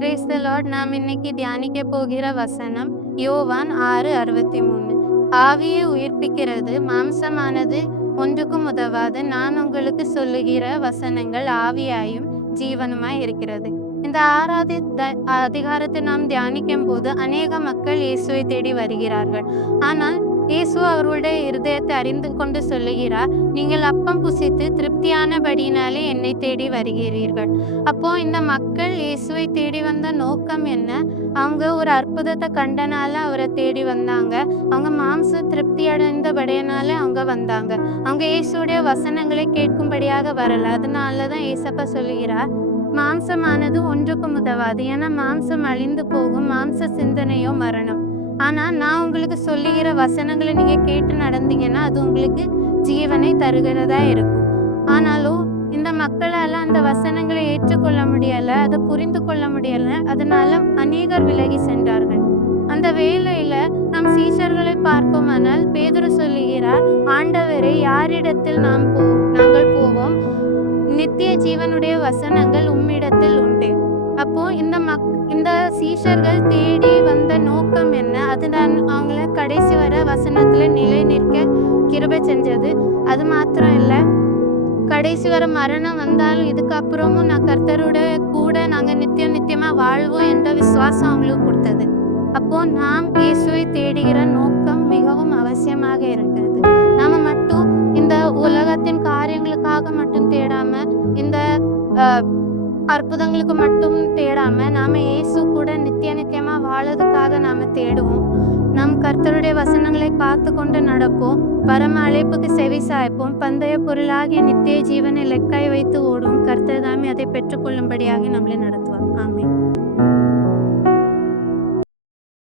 Praise the Lord. நாம் இன்னைக்கு தியானிக்க போகிற வசனம் யோவான் 6:63. ஆவியை உயிர்ப்பிக்கிறது, மாம்சமானது ஒன்றுக்கும் உதவாது. நான் உங்களுக்கு சொல்லுகிற வசனங்கள் ஆவியாயும் ஜீவனுமாய் இருக்கிறது. இந்த 6வது அதிகாரத்தை நாம் தியானிக்கும் போது அநேக மக்கள் இயேசுவை தேடி வருகிறார்கள். ஆனால் இயேசு அவர்களுடைய இருதயத்தை அறிந்து கொண்டு சொல்லுகிறார், நீங்கள் அப்பம் புசித்து திருப்தியானபடியினாலே என்னை தேடி வருகிறீர்கள். அப்போ இந்த மக்கள் இயேசுவை தேடி வந்த நோக்கம் என்ன? அவங்க ஒரு அற்புதத்தை கண்டனால அவரை தேடி வந்தாங்க. அவங்க மாம்ச திருப்தி அடைந்தபடியினால அவங்க வந்தாங்க. அவங்க இயேசுடைய வசனங்களை கேட்கும்படியாக வரல. அதனாலதான் ஏசப்பா சொல்லுகிறார், மாம்சமானது ஒன்றுக்கும் உதவாது. ஏன்னா மாம்சம் அழிந்து போகும், மாம்ச சிந்தனையோ மரணம். ஆனா நான் உங்களுக்கு சொல்லுகிற வசனங்களை நீங்க கேட்டு நடந்தீங்கன்னா அது உங்களுக்கு ஜீவனை தருகிறதா இருக்கும். ஆனாலும் இந்த மக்களால அந்த வசனங்களை ஏற்றுக்கொள்ள முடியல, அதை புரிந்து கொள்ள முடியல. அதனால அநேகர் விலகி சென்றார்கள். அந்த வேளையில நம் சீஷர்களை பார்ப்போமானால் பேதுரு சொல்லுகிறார், ஆண்டவரே, யாரிடத்தில் நாங்கள் போவோம்? நித்திய ஜீவனுடைய வசனங்கள் உம்மிடத்தில் உண்டு. அப்போ இந்த சீஷர்கள் தேடி வந்த நோக்கம் என்ன? அதுதான் அவங்கள கடைசி வர வசனத்துல நிலை நிற்க கிருபை செஞ்சது. அது மாத்திரம் இல்ல, கடைசி வர மரணம் வந்தாலும் இதுக்கப்புறமும் நான் கர்த்தருடைய கூட நாங்க நித்தியமா வாழ்வோம் என்ற விசுவாசம் அவங்களுக்கு கொடுத்தது. அப்போ நாம் இயேசுவை தேடுகிற நோக்கம் மிகவும் அவசியமாக இருக்கிறது. நாம மட்டும் இந்த உலகத்தின் காரியங்களுக்காக மட்டும் தேடாம, இந்த அற்புதங்களுக்கு மட்டும் தேடாம, நாம இயேசு கூட நித்தியமா வாழறதுக்காக நாம தேடுவோம். நம் கர்த்தருடைய வசனங்களை காத்து கொண்டு நடப்போம். பரம அழைப்புக்கு செவி சாய்ப்போம். பந்தய பொருளாகிய நித்திய ஜீவனை லெக்காய் வைத்து ஓடும். கர்த்தர் தாமே அதை பெற்றுக்கொள்ளும்படியாக நம்மளை நடத்துவார். ஆமென்.